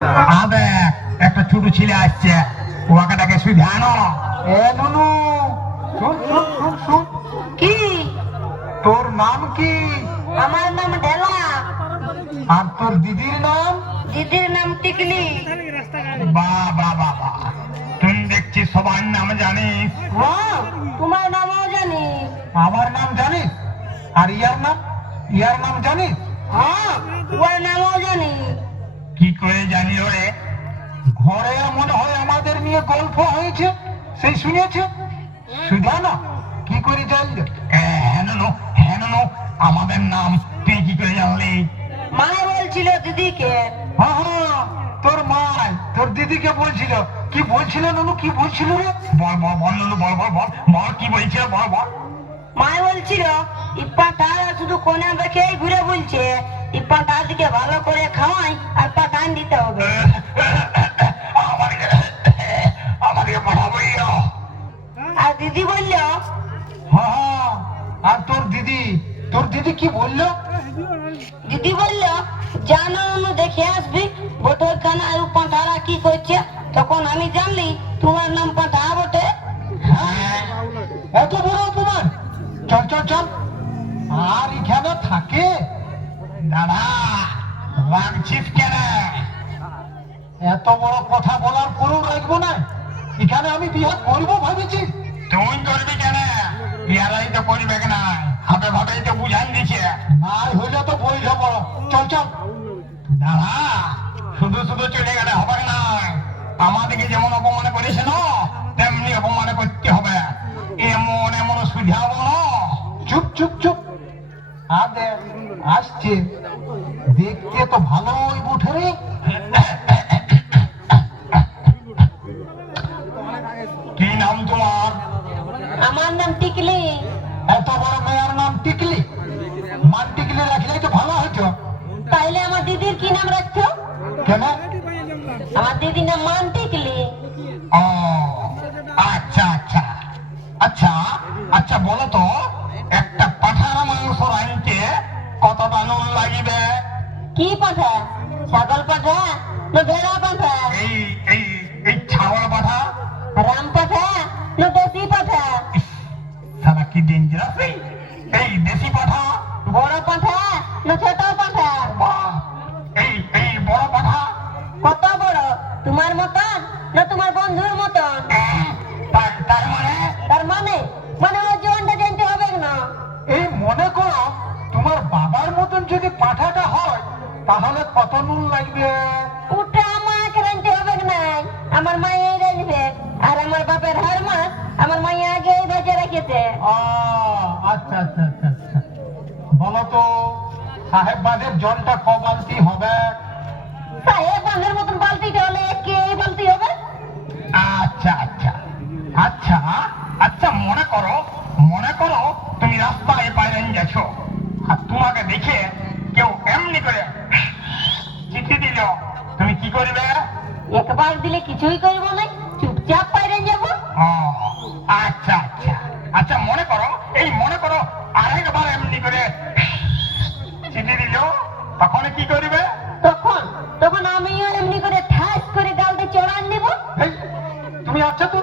আবে একটা ছোট ছেলে আসছে, ওকে ডাকে সুধানো। এ নুনু, শুন শুন শুন শুন। কি? তোর নাম কি? আমার নাম ঢেলা। আর তোর দিদির নাম? দিদির নাম টিকলি। বাহ বাহ বাহ বাহ, তুই দেখছি সবার নাম জানিস। হ্যাঁ, তোমার নামও জানি। আমার নাম জানিস? আর ইয়ার নাম জানিস? হ্যাঁ, ওর নামও জানি। কি করে জানি রে? ঘরে মনে হয় আমাদের নিয়ে গল্প হয়েছে, সেই শুনেছে। সুধানো কি করে জানলো? হ্যাঁ নুনু, আমাদের নাম তুই কি করে জানলি? মায় বলছিল দিদিকে। হ্যাঁ হ্যাঁ, তোর মাই তোর দিদিকে বলছিল। কি বলছিল নুনু, কি বলছিল রে? বল বল বল নুনু, বল বল বল বল, কি বলছিল বল বল। মায় বলছিল ইপ্পাটা শুধু কোনা দেখেই ঘুরে বলছে, ইপ্পাটার দিকে ভালো করে খাওয়াই আর পাঠান দিতে হবে। আমাকে আমাকে পড়াবো। আর দিদি বলল, হ্যাঁ, আর তোর দিদি কি বললো? দিদি বলল জানো দেখে আসবি বটর খানা আর পাঁঠারা কি করছে। তখন আমি জানলি তোমার নাম পাঁঠা বটে। হ্যাঁ, এত বড় অপমান! চল চল চল, আর এখানে থাকে? দাদা, রাখছিস কেন? এত বড় কথা বলার পরেও রাখবো না? এখানে আমি বিয়ে করবো ভাবেছি। তুই করবি কেন? ইয়ারাই তো করবে না, ভাবে ভাবেই তো বুঝান দিছে। নাই হইলে তো বই যাবো। চল চল দাদা, শুধু শুধু চলে গেলে হবে না। আমাদেরকে যেমন অপমান করেছে না, তেমনি অপমান করতে হবে। এমন এমন সুঝাবো না। চুপ চুপ চুপ, আদে আসছে, দেখতে তো ভালোই উঠে রে। কি নাম তোমার? আমার নাম টিকলি। এত বড় মেয়ের নাম টিকলি? মান টিকলি রাখলেই তো ভালো হইতো। তাইলে আমার দিদির কি নাম রাখছো? কেন? আমার দিদির নাম মান টিকলি। ও আচ্ছা আচ্ছা আচ্ছা আচ্ছা, বলো তো একটা পাঠার মাংস রাঁধতে কতটা নুন লাগিবে? কি পাঠা? ছাগল পাঠা না ভেড়া পাঠা? এই এই এই ছাগল পাঠা? রাম পাঠা না দেশি পাঠা? সারা কি ডেঞ্জারাস! এই দেশি পাঠা? বড় পাঠা না ছোট পাঠা? বাহ, এই এই বড় পাঠা? কত বড়? তোমার মতন না তোমার বন্ধুর মতন? তার মানে? তার মানে মানে ওর জীবনটা জানতে হবে না? এই মনে করো তোমার বাবার মতন যদি পাঠাটা হয়, তাহলে কত নুন লাগবে? ওটা আমাকে রাঁধতে হবে না, আমার মায়ে রাঁধবে। আর আমার বাপের হার মাস আমার মায়ে আগেই বেঁচে রেখেছে। আচ্ছা আচ্ছা আচ্ছা আচ্ছা, বলো তো সাহেব বাঁধের জলটা ক বালতি হবে? সাহেব বাঁধের মতন বালতিটা হলে কে বালতি হবে? আচ্ছা আচ্ছা আচ্ছা আচ্ছা, মনে করো তুমি রাস্তায় বাইরে গেছো, আর তোমাকে দেখে কেউ এমনি করে চিঠি দিল, তুমি কি করবে? একবার দিলে কিছুই করবো না, চুপচাপ বাইরে যাবো। ও, আচ্ছা আচ্ছা আচ্ছা, মনে করো আরেকবার এমনি করে চিঠি দিল, তখন কি করবে? তখন তখন আমিও এমনি করে ঠাস করে গালতে চড়ান দিব। এই, তুমি আছো তো?